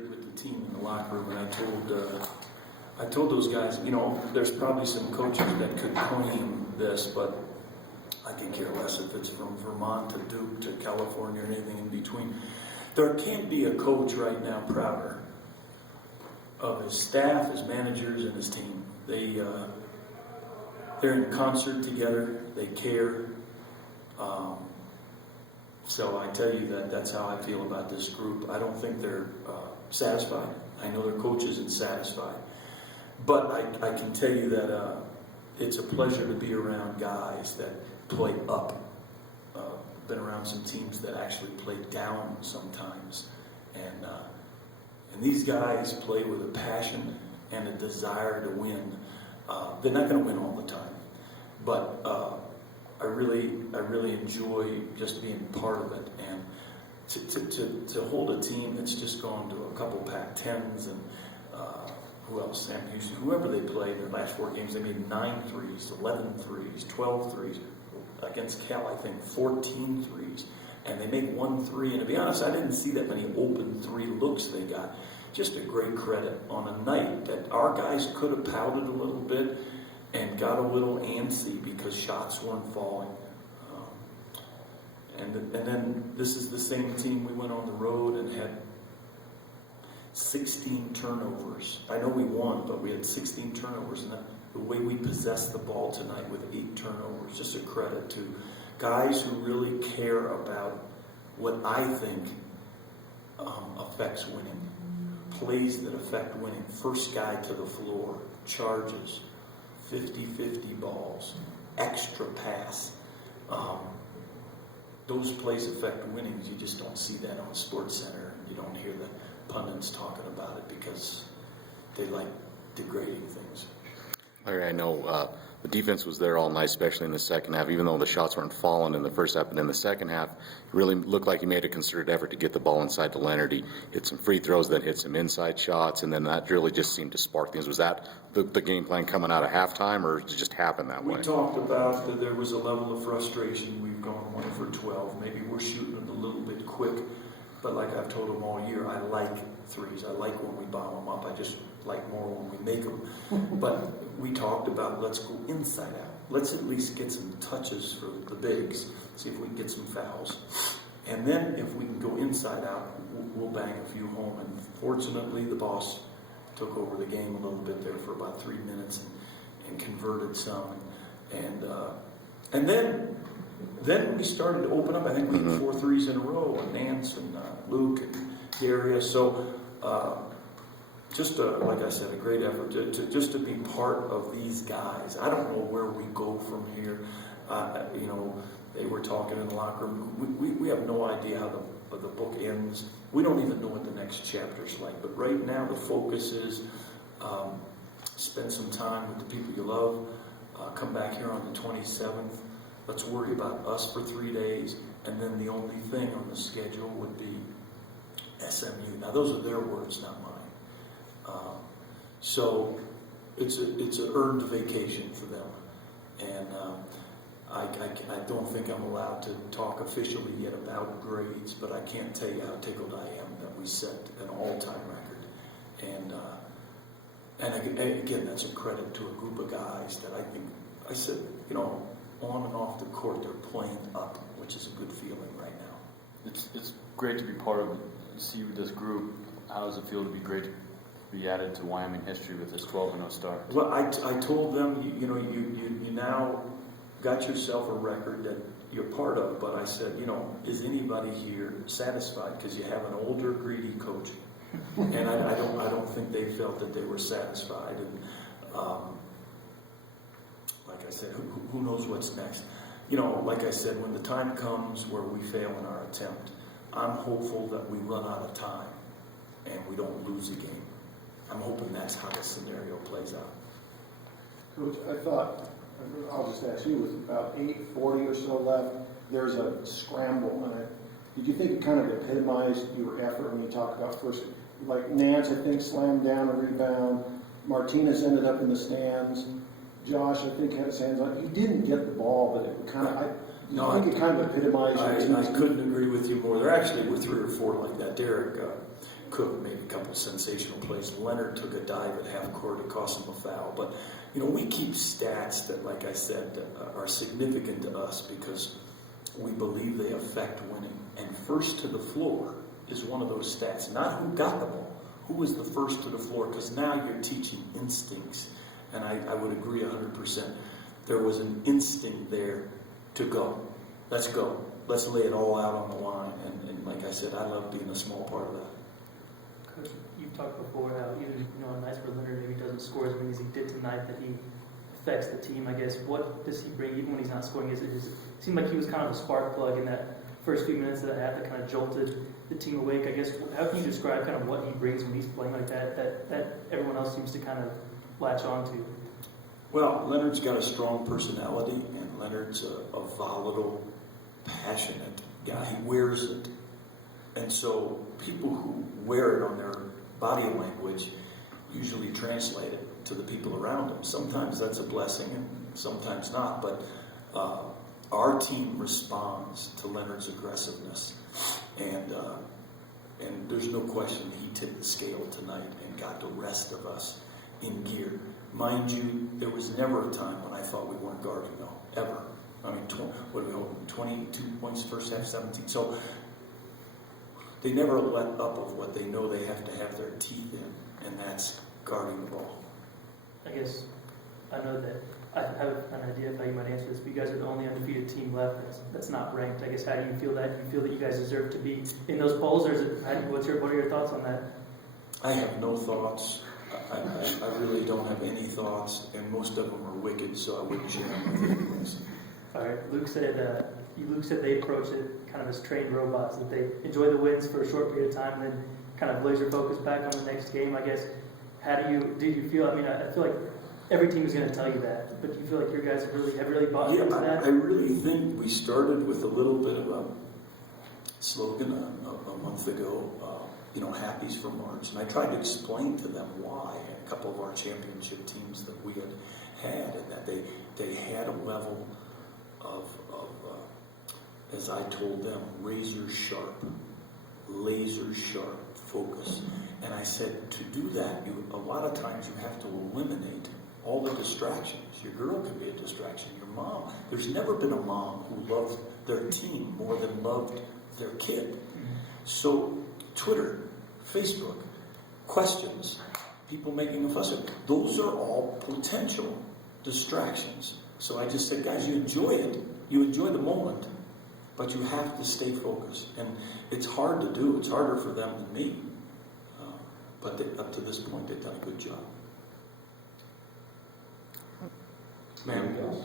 with the team in the locker room, and I told those guys, there's probably some coaches that could claim this, but I could care less if it's from Vermont to Duke to California or anything in between. There can't be a coach right now prouder of his staff, his managers, and his team. They're in concert together. They care. So I tell you that's how I feel about this group. I don't think they're satisfied. I know their coach isn't satisfied. But I can tell you that it's a pleasure to be around guys that play up. Been around some teams that actually play down sometimes. And these guys play with a passion and a desire to win. They're not going to win all the time. But I really enjoy just being part of it, and to hold a team that's just gone to a couple Pac-10s and who else? Sam Houston, whoever they played in the last 4 games, they made 9 threes, 11 threes, 12 threes. Against Cal, I think 14 threes, and they make 1 3. And to be honest, I didn't see that many open 3 looks they got. Just a great credit on a night that our guys could have pouted a little bit and got a little antsy because shots weren't falling. And then this is the same team we went on the road and had 16 turnovers. I know we won, but we had 16 turnovers. And the way we possessed the ball tonight with 8 turnovers, just a credit to guys who really care about what I think affects winning. Plays that affect winning. First guy to the floor, charges, 50-50 balls, extra pass. Those plays affect winning. You just don't see that on SportsCenter. You don't hear the pundits talking about it because they like degrading things. Larry, I know the defense was there all night, especially in the second half, even though the shots weren't falling in the first half. But in the second half, it really looked like he made a concerted effort to get the ball inside to Leonard. He hit some free throws, then hit some inside shots, and then that really just seemed to spark things. Was that the game plan coming out of halftime, or did it just happen that way? We talked about that there was a level of frustration. We've gone 1 for 12. Maybe we're shooting it a little bit quick. But like I've told them all year, I like threes. I like when we bomb them up. I just like more when we make them. But we talked about let's go inside out. Let's at least get some touches for the bigs. See if we can get some fouls. And then if we can go inside out, we'll bang a few home. And fortunately, the boss took over the game a little bit there for about 3 minutes and converted some. And then we started to open up. I think we had 4 threes in a row, and Nance and Luke and Darius. So just like I said, a great effort to be part of these guys. I don't know where we go from here. They were talking in the locker room. We have no idea how the book ends. We don't even know what the next chapter's like. But right now the focus is spend some time with the people you love. Come back here on the 27th. Let's worry about us for 3 days, and then the only thing on the schedule would be SMU. Now, those are their words, not mine. So it's an earned vacation for them, and I don't think I'm allowed to talk officially yet about grades, but I can't tell you how tickled I am that we set an all-time record, and again, that's a credit to a group of guys that I said, on and off the court, they're playing up, which is a good feeling right now. It's great to be part of see this group. How does it feel to be great to be added to Wyoming history with this 12-0 start? Well, I told them, you now got yourself a record that you're part of, but I said, is anybody here satisfied? Because you have an older, greedy coach, and I don't think they felt that they were satisfied. And like I said, who knows what's next? Like I said, when the time comes where we fail in our attempt, I'm hopeful that we run out of time and we don't lose a game. I'm hoping that's how the scenario plays out. Coach, I thought, I'll just ask you, with about 8:40 or so left, there's a scramble in it. Did you think it kind of epitomized your effort when you talk about first, like Nance, I think, slammed down a rebound, Martinez ended up in the stands, Josh, I think, had his hands on. He didn't get the ball, but it kind of, I think it kind of epitomized. I couldn't agree with you more. There actually were 3 or 4 like that. Derek Cook made a couple sensational plays. Leonard took a dive at half court. It cost him a foul. But, you know, we keep stats that, like I said, are significant to us because we believe they affect winning. And first to the floor is one of those stats. Not who got the ball, who was the first to the floor, because now you're teaching instincts. And I would agree 100%. There was an instinct there to go. Let's go. Let's lay it all out on the line. And like I said, I love being a small part of that. Coach, you've talked before how even on nights where Leonard maybe doesn't score as many as he did tonight, that he affects the team. I guess what does he bring even when he's not scoring? It seemed like he was kind of a spark plug in that first few minutes of the half that kind of jolted the team awake. I guess how can you describe kind of what he brings when he's playing like that everyone else seems to kind of latch on to? Well, Leonard's got a strong personality, and Leonard's a volatile, passionate guy. He wears it. And so people who wear it on their body language usually translate it to the people around them. Sometimes that's a blessing and sometimes not, but our team responds to Leonard's aggressiveness. And there's no question he tipped the scale tonight and got the rest of us in gear. Mind you, there was never a time when I thought we weren't guarding, though, ever. I mean, what are we holding? 22 points first half, 17. So they never let up of what they know they have to have their teeth in, and that's guarding the ball. I guess I know that I have an idea of how you might answer this, but you guys are the only undefeated team left that's not ranked. I guess how do you feel that? Do you feel that you guys deserve to be in those polls, or is it, what are your thoughts on that? I have no thoughts. I really don't have any thoughts, and most of them are wicked, so I wouldn't share them with anyone. All right, Luke said they approach it kind of as trained robots, that they enjoy the wins for a short period of time and then kind of laser focus back on the next game. I guess, how do you feel? I mean, I feel like every team is going to tell you that, but do you feel like your guys have really bought into that? I really think we started with a little bit of a slogan a month ago, Happy's for March, and I tried to explain to them why a couple of our championship teams that we had and that they had a level of as I told them, razor sharp, laser sharp focus. And I said, to do that, a lot of times you have to eliminate all the distractions. Your girl can be a distraction, your mom. There's never been a mom who loved their team more than loved their kid. So Twitter, Facebook, questions, people making a fuss, those are all potential distractions. So I just said, guys, you enjoy it. You enjoy the moment, but you have to stay focused. And it's hard to do. It's harder for them than me. But up to this point, they've done a good job. Ma'am?